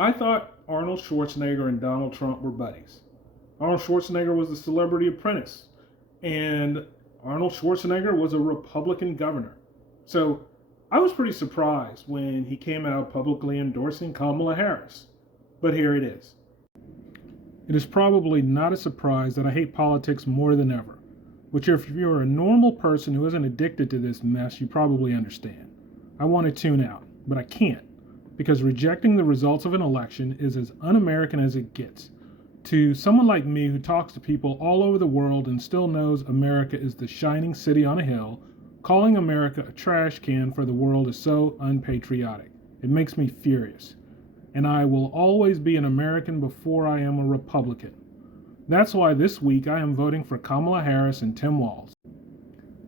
I thought Arnold Schwarzenegger and Donald Trump were buddies. Arnold Schwarzenegger was the celebrity apprentice, and Arnold Schwarzenegger was a Republican governor. So I was pretty surprised when he came out publicly endorsing Kamala Harris. But here it is. It is probably not a surprise that I hate politics more than ever, which if you're a normal person who isn't addicted to this mess, you probably understand. I want to tune out, but I can't, because rejecting the results of an election is as un-American as it gets. To someone like me who talks to people all over the world and still knows America is the shining city on a hill, calling America a trash can for the world is so unpatriotic. It makes me furious. And I will always be an American before I am a Republican. That's why this week I am voting for Kamala Harris and Tim Walz.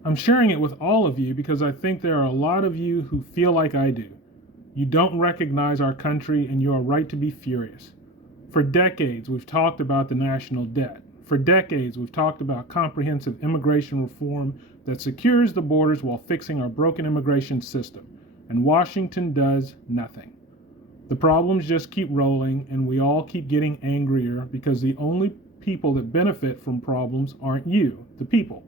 I'm sharing it with all of you because I think there are a lot of you who feel like I do. You don't recognize our country and you are right to be furious. For decades, we've talked about the national debt. For decades, we've talked about comprehensive immigration reform that secures the borders while fixing our broken immigration system. And Washington does nothing. The problems just keep rolling, and we all keep getting angrier because the only people that benefit from problems aren't you, the people.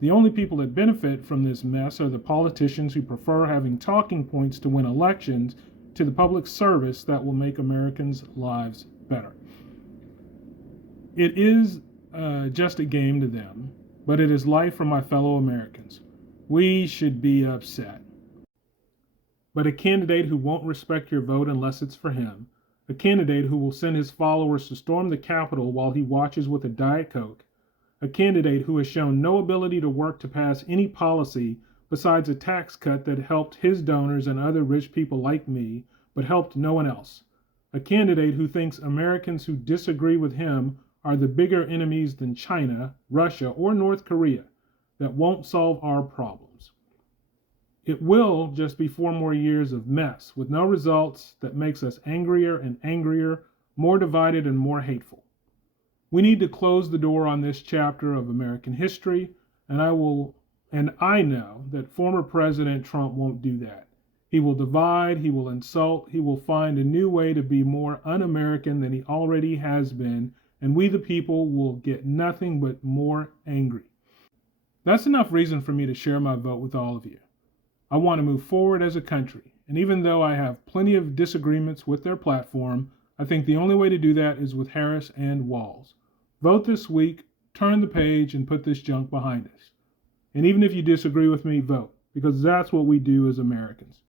The only people that benefit from this mess are the politicians who prefer having talking points to win elections to the public service that will make Americans' lives better. It is just a game to them, but it is life for my fellow Americans. We should be upset. But a candidate who won't respect your vote unless it's for him, a candidate who will send his followers to storm the Capitol while he watches with a Diet Coke, a candidate who has shown no ability to work to pass any policy besides a tax cut that helped his donors and other rich people like me, but helped no one else. A candidate who thinks Americans who disagree with him are the bigger enemies than China, Russia, or North Korea that won't solve our problems. It will just be 4 more years of mess with no results that makes us angrier and angrier, more divided and more hateful. We need to close the door on this chapter of American history, and I know that former President Trump won't do that. He will divide, he will insult, he will find a new way to be more un-American than he already has been, and we the people will get nothing but more angry. That's enough reason for me to share my vote with all of you. I want to move forward as a country, and even though I have plenty of disagreements with their platform, I think the only way to do that is with Harris and Walz. Vote this week, turn the page, and put this junk behind us. And even if you disagree with me, vote, because that's what we do as Americans.